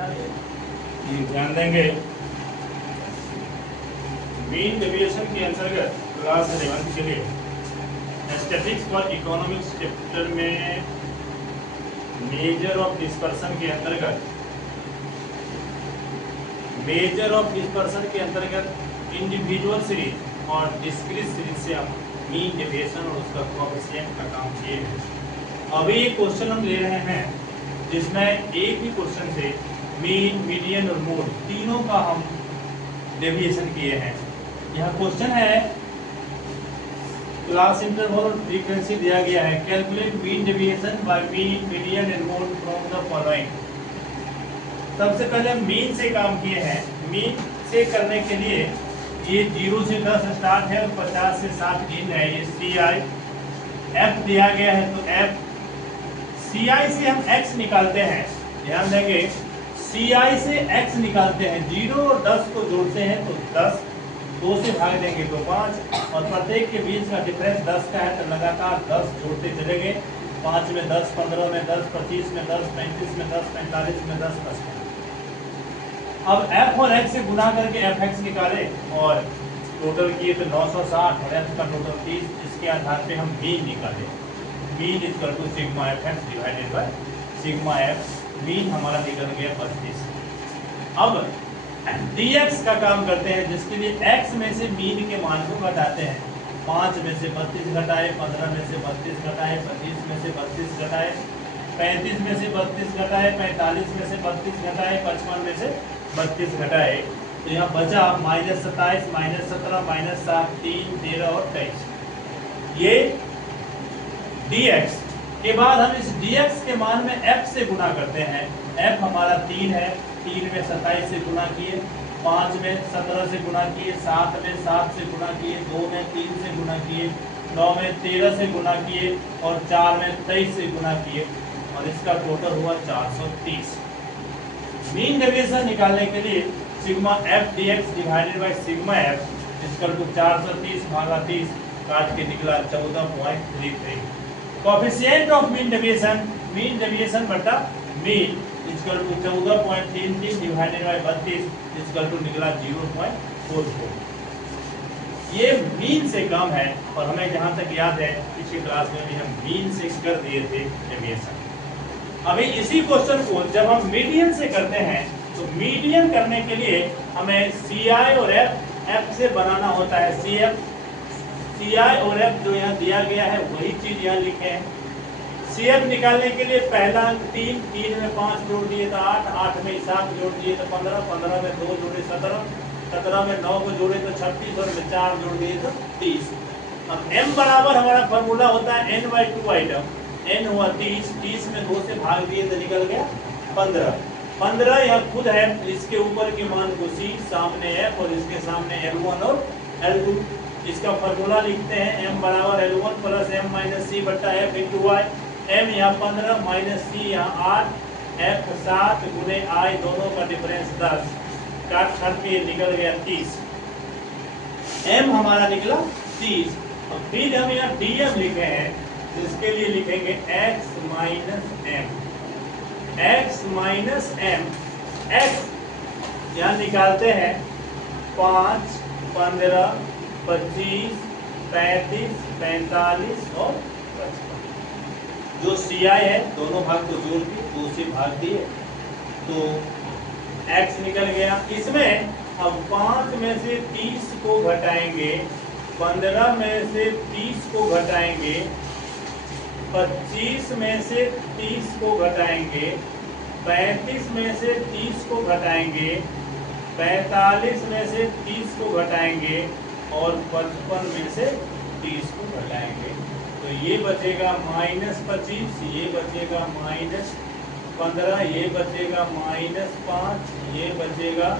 ध्यान देंगे mean deviation के अंतर्गत क्लास 11 के लिए स्टैटिस्टिक्स फॉर इकोनॉमिक्स चैप्टर में मेजर ऑफ डिस्पर्सन के अंतर्गत इंडिविजुअल सीरीज और डिस्क्रीट सीरीज से हम मीन डेविएशन और उसका कोएफिशिएंट का काम किए हैं। अभी एक क्वेश्चन हम ले रहे हैं जिसमें एक ही क्वेश्चन से मीन, मीडियन और मोड तीनों का हम डेविएशन किए हैं। यह क्वेश्चन है क्लास इंटरवल और फ्रीक्वेंसी दिया गया है। Calculate mean deviation by mean, median and mode from the following. सबसे पहले मीन से काम किए हैं। मीन से करने के लिए ये 0 से 10 स्टार्ट है और 50 से 60 गिन है। ये CI F दिया गया है तो F CI से हम X निकालते हैं। ध्यान देंगे CI से X निकालते हैं, 0 और 10 को जोड़ते हैं तो 10, 2 से भाग देंगे तो 5 और प्रत्येक के बीच का डिफरेंस 10 का है तो लगातार 10 जोड़ते चलेंगे। 5 में 10, 15 में 10, 25 में 10, 35 में 10, 45 में 10, 10 में। अब F और X से गुना करके FX निकाले और टोटल किए तो 960 और F का टोटल 30। इसके आधार पे हम मीन निकाले। Mean equal to sigma FX divided by sigma F। Mean हमारा निकल गया 32। अब dx का काम करते हैं जिसके लिए x में से मीन के मान को घटाते हैं। 5 में से 32 घटाए, 15 में से 32 घटाए, 25 में से 32 घटाए, 35 में से 32 घटाए, 45 में से 32 घटाए, 55 में से 32 घटाए तो यहाँ बचा -27, -17, -7, 3, 13 और 23। ये dx के बाद हम इस dx के मान में f से गुना करते हैं। f हमारा 3 है, 3 में 27 से गुना किए, 5 में 17 से गुना किए, 7 में 7 से गुना किए, 2 में 3 से गुना किए, 9 में 13 से गुना किए और 4 में 23 से गुना किए और इसका टोटल हुआ 430। मीन डेविएशन निकालने के लिए sigma f dx divided by sigma f equal to 430 भागा 30 काट के निकला 14.33। कोएफिशिएंट ऑफ मीन डेविएशन बटा mean equal to 14.33 divided by 32 equal to निकला 0.44। ये मीन से कम है और हमें जहां तक याद है पिछली क्लास में भी हम मीन से कर दिए थे डेविएशन। अभी इसी क्वेश्चन को जब हम मीडियन से करते हैं तो मीडियन करने के लिए हमें CI और F से बनाना होता है। CI और F जो यहाँ दिया गया है वही चीज यहाँ लिखे हैं। CF निकालने के लिए पहला अंक 3, 3 में 5 जोड़ दिए तो 8, 8 में 7 जोड़ दिए तो 15, 15 में 2 जोड़े 17, 17 में 9 को जोड़े तो 36 और में 4 जोड़ दिए तो 30। अब M बराबर हमारा फॉर्मूला होता है n/2 आइटम। n हुआ 30, 30 में 2 से भाग दिए तो निकल गया 15। 15 यह खुद है, इसके ऊपर के मान को C, सामने F और इसके सामने L1 और L2। इसका फॉर्मूला लिखते हैं m बराबर L1 plus m minus C बट्टा F इंटू y। m यहाँ 15 माइनस C यहाँ 8, F 7 गुने I दोनों का डिफरेंस 10। काट काट के निकल गया 30। m हमारा निकला 30। और फिर हम यहाँ dm लिखे हैं जिसके लिए लिखेंगे x minus m। x minus m, x यहाँ निकालते हैं 5, 15, 25, 35, 45 और 55। जो CI है दोनों भाग को जोड़ के 2 से भाग दिए तो x निकल गया। इसमें अब 5 में से 30 को घटाएंगे, 15 में से 30 को घटाएंगे, 25 में से 30 को घटाएंगे, 35 में से 30 को घटाएंगे, 45 में से 30 को घटाएंगे और 55 में से 30 को घटाएंगे तो ये बचेगा -25, ये बचेगा -15, ये बचेगा -5, ये बचेगा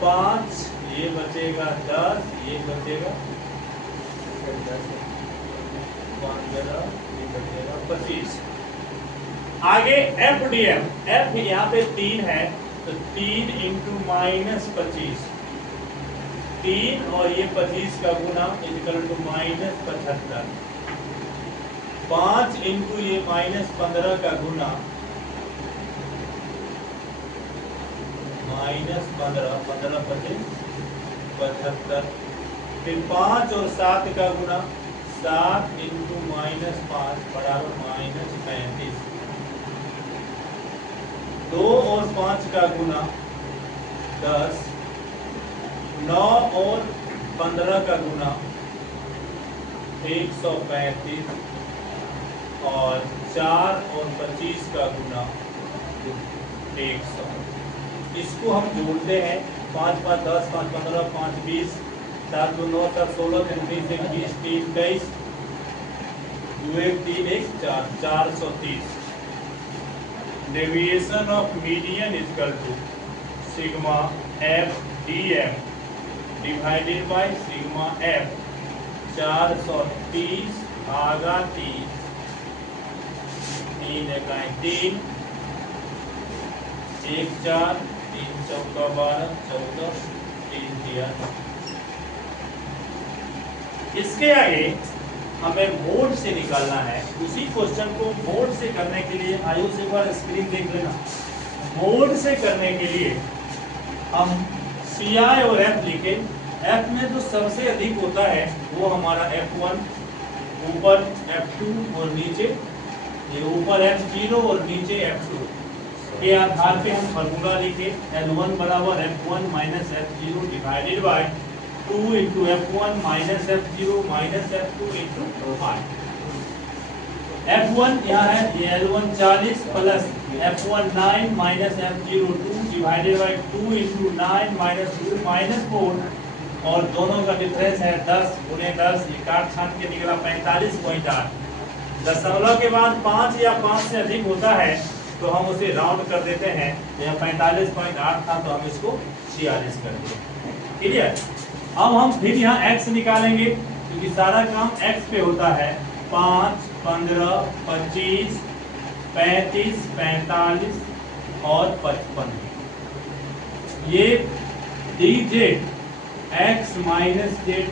5, ये बचेगा 10, ये बचेगा 15, ये बचेगा 25। आगे FDM, F यहाँ पे 3 है तो 3 इंटू -25, 3 और ये 25 का गुना इक्वल टू -75, 5 इंटू ये -15 का गुना -15, 15 पचे 75, फिर 5 और 7 का गुना, 7 इंटू -5 बराबर -35, 2 और 5 का गुना 10, 9 और 15 का गुना 135, और 4 और 25 का गुना 100। इसको हम जोड़ते हैं, 5 5 10, 5 15, 5 20, 7 2 9, 7 16, 3 3 1 20, 3 23, 2 1 3 1 4, 430। Deviation of median is equal to sigma F D M divided by sigma F 430 भागा 30, 3 इकाई 3, 1 4, 3 चौका 12, 14, 3 दिया। इसके आगे हमें मोड से निकालना है। उसी क्वेश्चन को मोड से करने के लिए आयु से एक बार स्क्रीन देख लेना। मोड से करने के लिए हम पी आई और एफ लिखे। एफ में जो सबसे अधिक होता है वो हमारा F1, ऊपर F2 और नीचे, ये ऊपर F0 और नीचे F2 के आधार पे हम फॉर्मूला लिखे। L1 बराबर F1 minus F0 divided by 2 into F1 minus F0 minus F2 into I। F1 यहाँ है, ये L1 40 plus F1 9 minus F0 2 divided by 2 into 9 minus 2 minus 4, और दोनों का डिफरेंस है 10 गुने 10, ये काट छाट के निकला 45.8। दशमलव के बाद 5 या 5 से अधिक होता है तो हम उसे राउंड कर देते हैं। यह 45.8 था तो हम इसको 46 कर देंगे। क्लियर? अब हम फिर यहाँ x निकालेंगे क्योंकि सारा काम x पे होता है। 5 15 25 35 45 और 55, ये dz x माइनस जेड,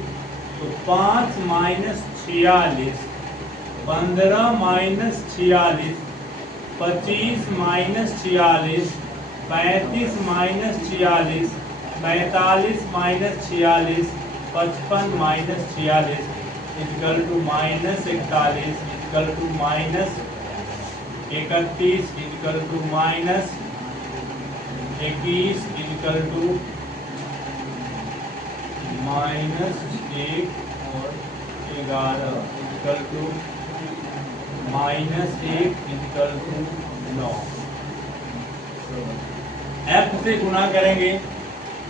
तो 5 minus 46, 15 minus 46, 25 minus 46, 35 minus 46, 45 minus 46, 55 minus 46 equal to minus 41 equal to minus 31 equal to minus 21 equal to minus 1 और 11 equal to minus 1 equal to 9। F से गुणा करेंगे,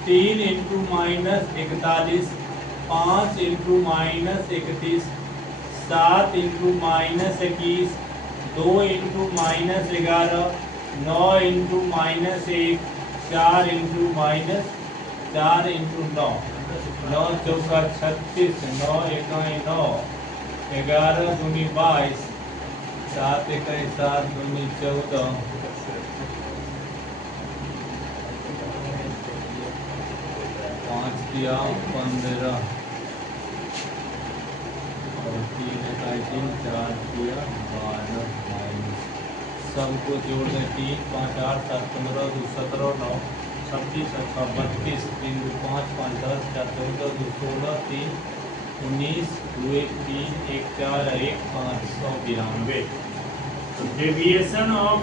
3 into minus 41, 5 into minus 31, 7 into minus 21, 2 into minus 11, 9 into minus 1, 4 into minus 4 into 9, 9 चौका 36, 9 इकाई 9, 11 दूनी 22, 7 इकाई 7 दूनी 14, 5 दिया 15 और 3 इकाई 3, 4 दिया 12 माइनस, सबको जोड़ दें 3 5 8 7 15 2 17 9 36 अच्छा 32, 3 2 5 5 10 4 14 2 16 3 19 2 1 3 1 4 1 5 192। Deviation of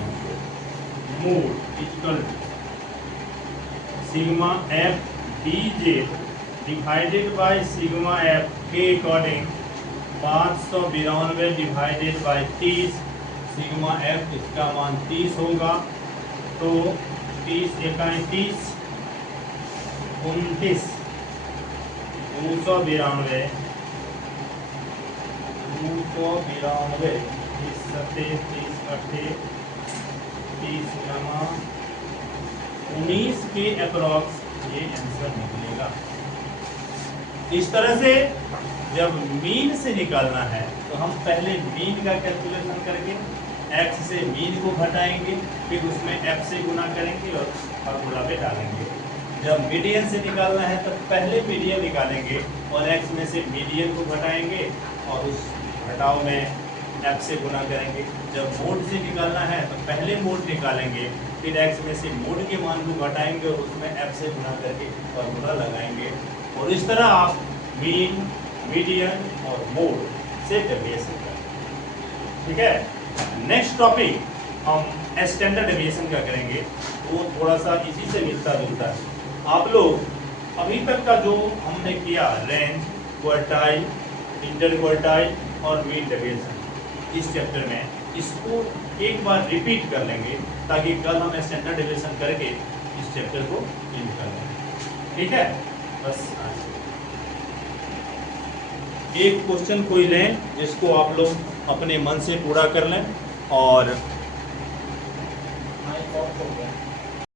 mode equal sigma F D J divided by sigma F के according 592 divided by 30, sigma F इसका मान 30 होगा। तो 30 इकाई 30, 29, 292, 292, 30 सत्ते 30 अट्ठे 30 जमा 19 के अप्रॉक्स ये आंसर निकलेगा। इस तरह से जब मीन से निकालना है तो हम पहले मीन का कैलकुलेशन करके x से मीन को घटाएंगे, फिर उसमें f से गुना करेंगे और फार्मूला पे डालेंगे। जब मीडियन से निकालना है तो पहले मीडियन निकालेंगे और x में से मीडियन को घटाएंगे और उस घटाव में f से गुना करेंगे। जब मोड से निकालना है तो पहले मोड निकालेंगे, फिर x में से मोड के मान को घटाएंगे और उसमें f से गुना करके फॉर्मूला लगाएंगे। और इस तरह आप मीन, मीडियन और मोड से डेविएशन करेंगे। ठीक है। नेक्स्ट टॉपिक हम स्टैंडर्ड डेविएशन का करेंगे, वो थोड़ा सा इसी से मिलता जुलता है। आप लोग अभी तक का जो हमने किया रेंज, क्वार्टाइल, इंटर क्वार्टाइल और मीन डेविएशन, इस चैप्टर में इसको एक बार रिपीट कर लेंगे ताकि कल हम स्टैंडर्ड डेविएशन करके इस चैप्टर को एंड कर लेंगे। ठीक है। बस एक क्वेश्चन कोई लें जिसको आप लोग अपने मन से पूरा कर लें और